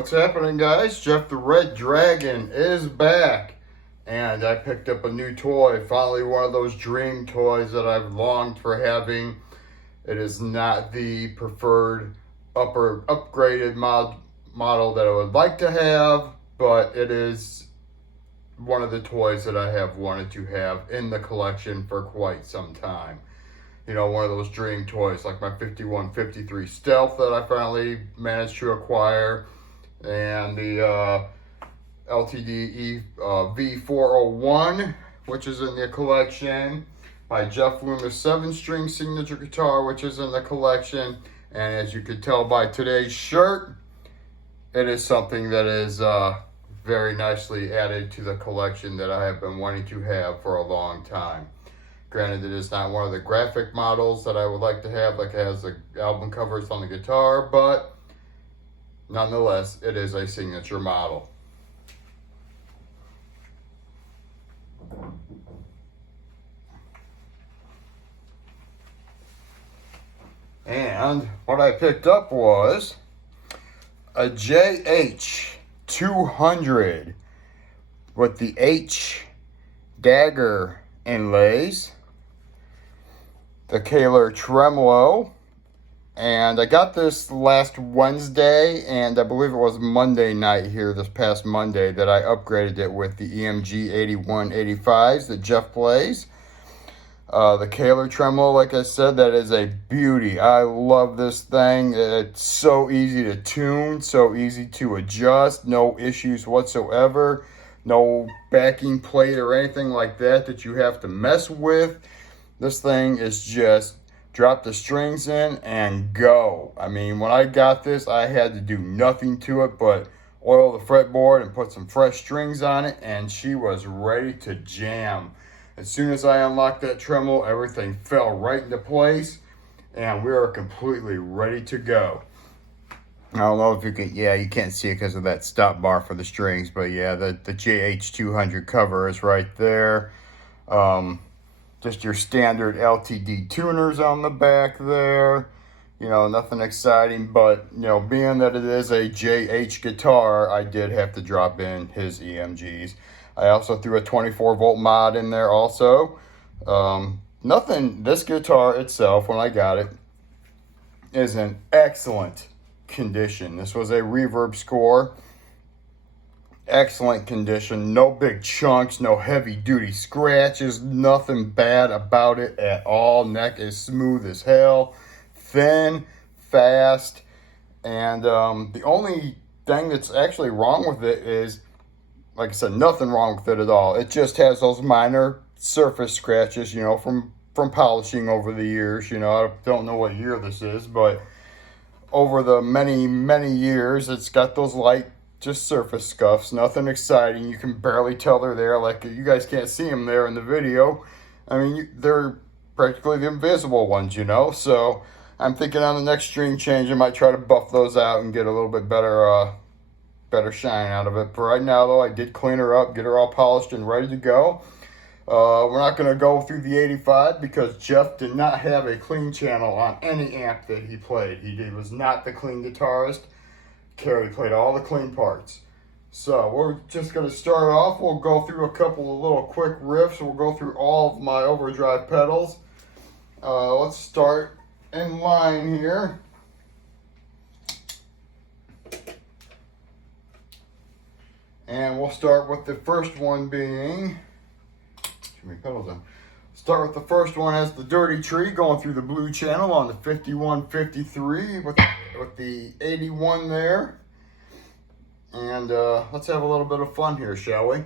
What's happening, guys? Jeff the Red Dragon is back, and I picked up a new toy. Finally, one of those dream toys that I've longed for having. It is not the preferred upgraded model that I would like to have, but it is one of the toys that I have wanted to have in the collection for quite some time. You know, one of those dream toys like my 5153 Stealth that I finally managed to acquire, and the LTD V401, which is in the collection, my Jeff Hanneman 7-string signature guitar, which is in the collection. And as you could tell by today's shirt, it is something that is very nicely added to the collection that I have been wanting to have for a long time. Granted, it is not one of the graphic models that I would like to have, like it has the album covers on the guitar, but nonetheless, it is a signature model. And what I picked up was a JH200 with the H dagger inlays, the Kaler tremolo, and I got this last Wednesday, and I believe it was Monday night here, this past Monday, that I upgraded it with the EMG 8185s that Jeff plays. The Kaler tremolo, like I said, that is a beauty. I love this thing. It's so easy to tune, so easy to adjust, no issues whatsoever. No backing plate or anything like that you have to mess with. This thing is just drop the strings in and go. I mean, when I got this, I had to do nothing to it but oil the fretboard and put some fresh strings on it, and she was ready to jam. As soon as I unlocked that tremolo, everything fell right into place, and we are completely ready to go. I don't know if you can, you can't see it because of that stop bar for the strings, but yeah, the JH200 cover is right there. Just your standard LTD tuners on the back there. You know, nothing exciting, but, you know, being that it is a JH guitar, I did have to drop in his EMGs. I also threw a 24-volt mod in there also. This guitar itself, when I got it, is in excellent condition. This was a reverb score. Excellent condition. No big chunks, no heavy duty scratches, nothing bad about it at all. Neck is smooth as hell, thin, fast, and the only thing that's actually wrong with it is, like I said, nothing wrong with it at all. It just has those minor surface scratches, you know, from polishing over the years. You know, I don't know what year this is, but over the many years, it's got those light, just surface scuffs. Nothing exciting. You can barely tell they're there. Like, you guys can't see them there in the video. I mean, they're practically the invisible ones, you know. So I'm thinking on the next string change, I might try to buff those out and get a little bit better shine out of it. For right now, though, I did clean her up, get her all polished and ready to go. We're not going to go through the 85 because Jeff did not have a clean channel on any amp that he played. He was not the clean guitarist. Kerry played all the clean parts. So we're just going to start off. We'll go through a couple of little quick riffs. We'll go through all of my overdrive pedals. Let's start in line here. And we'll start with the first one being, too many pedals on. Start with the first one as the Dirty Tree, going through the blue channel on the 5153 with the 81 there. And let's have a little bit of fun here, shall we?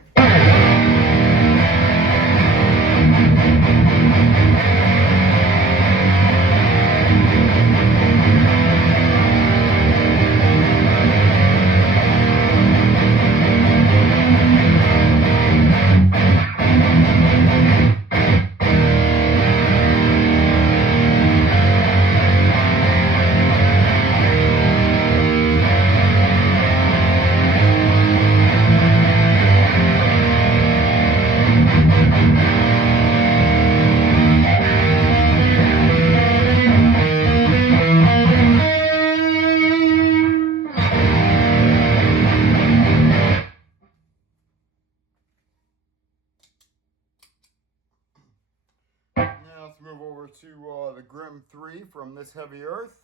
Grim 3 from This Heavy Earth.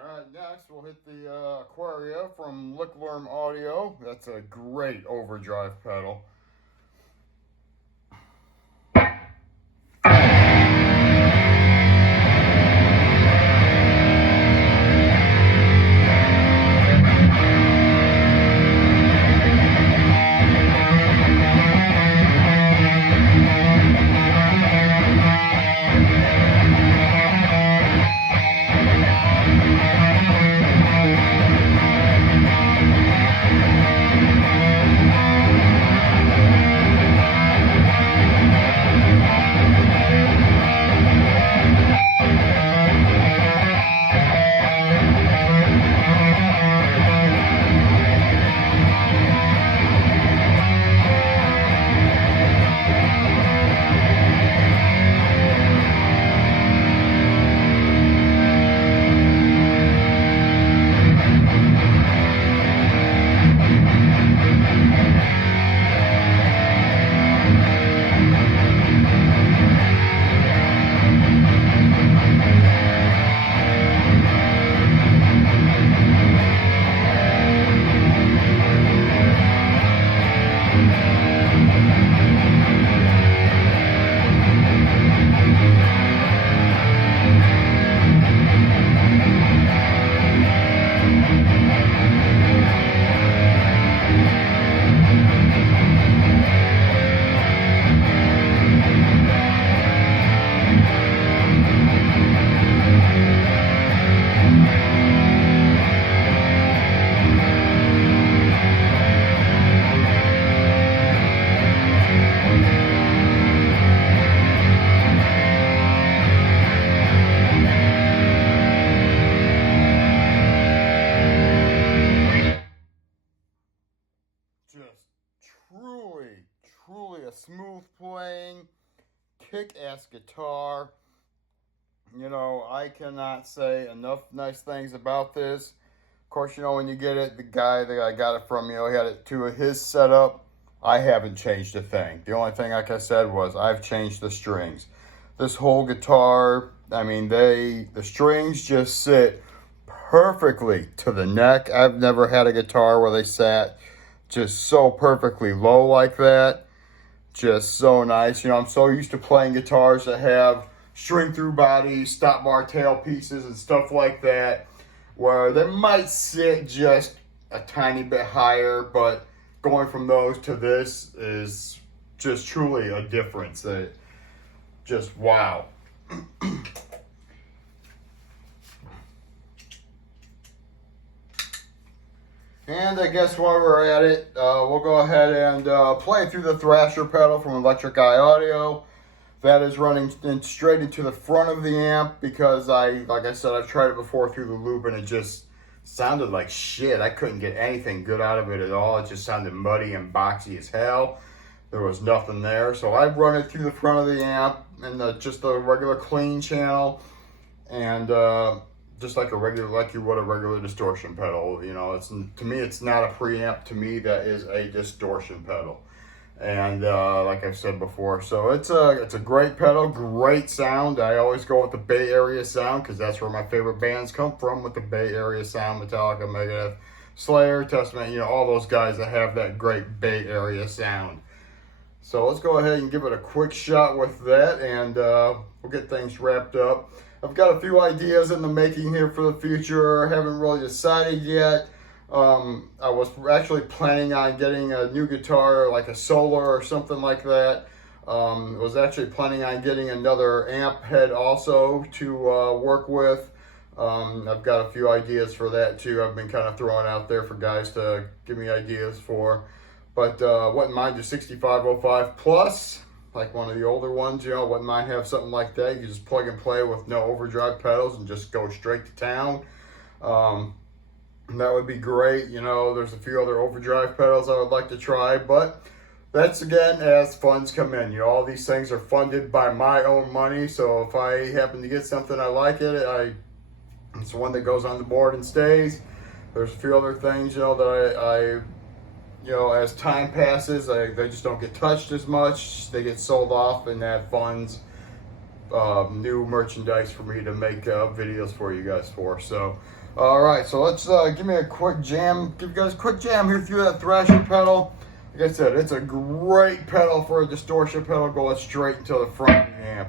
Alright, next we'll hit the Aquaria from Lickworm Audio. That's a great overdrive pedal. Truly a smooth playing, kick-ass guitar. You know, I cannot say enough nice things about this. Of course, you know, when you get it, the guy that I got it from, you know, he had it to his setup. I haven't changed a thing. The only thing, like I said, was I've changed the strings. This whole guitar, I mean, the strings just sit perfectly to the neck. I've never had a guitar where they sat just so perfectly low like that. Just so nice. You know, I'm so used to playing guitars that have string through bodies, stop bar tail pieces and stuff like that, where they might sit just a tiny bit higher, but going from those to this is just truly a difference. Just wow. And I guess while we're at it, we'll go ahead and play through the Thrasher pedal from Electric Eye Audio. That is running straight into the front of the amp because like I said, I've tried it before through the loop and it just sounded like shit. I couldn't get anything good out of it at all. It just sounded muddy and boxy as hell. There was nothing there. So I run it through the front of the amp and just a regular clean channel, and just like you would a regular distortion pedal. You know, to me, it's not a preamp. To me, that is a distortion pedal. And like I said before, so it's a great pedal, great sound. I always go with the Bay Area sound because that's where my favorite bands come from, with the Bay Area sound. Metallica, Megadeth, Slayer, Testament, you know, all those guys that have that great Bay Area sound. So let's go ahead and give it a quick shot with that, and we'll get things wrapped up. I've got a few ideas in the making here for the future. I haven't really decided yet. I was actually planning on getting a new guitar, like a Solar or something like that. I was actually planning on getting another amp head also to work with. I've got a few ideas for that too. I've been kind of throwing out there for guys to give me ideas for. But wouldn't mind the 6505 Plus, like one of the older ones, you know, wouldn't mind have something like that. You can just plug and play with no overdrive pedals and just go straight to town. That would be great. You know, there's a few other overdrive pedals I would like to try, but that's, again, as funds come in. You know, all these things are funded by my own money, so if I happen to get something I like it's the one that goes on the board and stays. There's a few other things, you know, that you know, as time passes, they just don't get touched as much. They get sold off, and that funds new merchandise for me to make videos for you guys for. So, all right, so let's give you guys a quick jam here through that Thrasher pedal. Like I said, it's a great pedal for a distortion pedal, going straight into the front of the amp.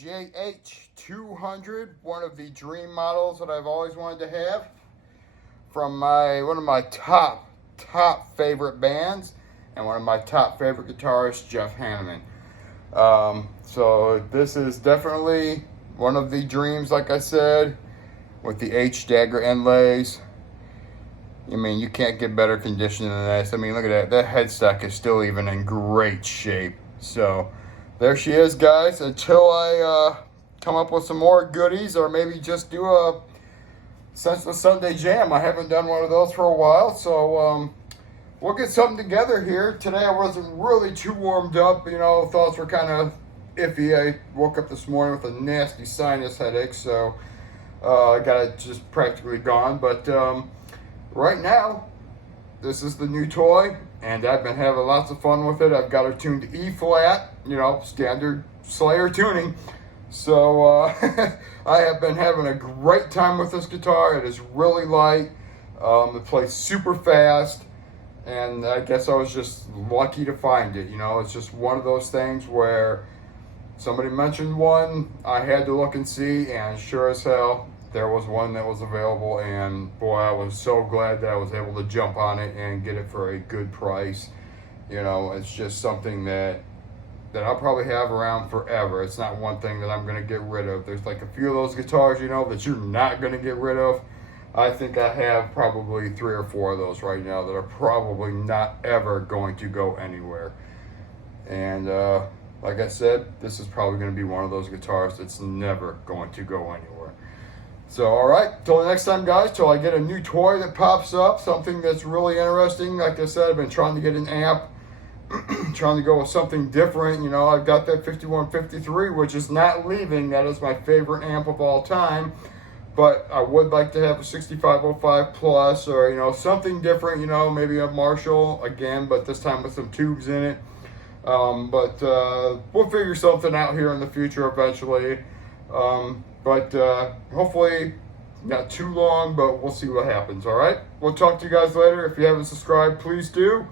JH200, one of the dream models that I've always wanted to have from one of my top favorite bands and one of my top favorite guitarists, Jeff Hanneman. So this is definitely one of the dreams, like I said, with the H dagger inlays. I mean, you can't get better condition than this. I mean, look at that. That headstock is still even in great shape. So there she is, guys. Until I come up with some more goodies, or maybe just do a Senseless Sunday Jam. I haven't done one of those for a while, so we'll get something together here. Today I wasn't really too warmed up. You know, thoughts were kind of iffy. I woke up this morning with a nasty sinus headache, so I got it just practically gone. But right now, this is the new toy, and I've been having lots of fun with it. I've got her tuned to E flat, you know, standard Slayer tuning. So I have been having a great time with this guitar. It is really light. It plays super fast, and I guess I was just lucky to find it. You know, it's just one of those things where somebody mentioned one, I had to look and see, and sure as hell, there was one that was available, and boy, I was so glad that I was able to jump on it and get it for a good price. You know, it's just something that I'll probably have around forever. It's not one thing that I'm going to get rid of. There's like a few of those guitars, you know, that you're not going to get rid of. I think I have probably 3 or 4 of those right now that are probably not ever going to go anywhere. And like I said, this is probably going to be one of those guitars that's never going to go anywhere. So, all right, till the next time, guys, till I get a new toy that pops up, something that's really interesting. Like I said, I've been trying to get an amp, trying to go with something different. You know, I've got that 5153, which is not leaving. That is my favorite amp of all time. But I would like to have a 6505 Plus, or, you know, something different, you know, maybe a Marshall again, but this time with some tubes in it. But we'll figure something out here in the future eventually. But hopefully not too long, but we'll see what happens, all right? We'll talk to you guys later. If you haven't subscribed, please do.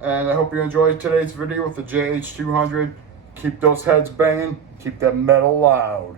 And I hope you enjoyed today's video with the JH200. Keep those heads banging. Keep that metal loud.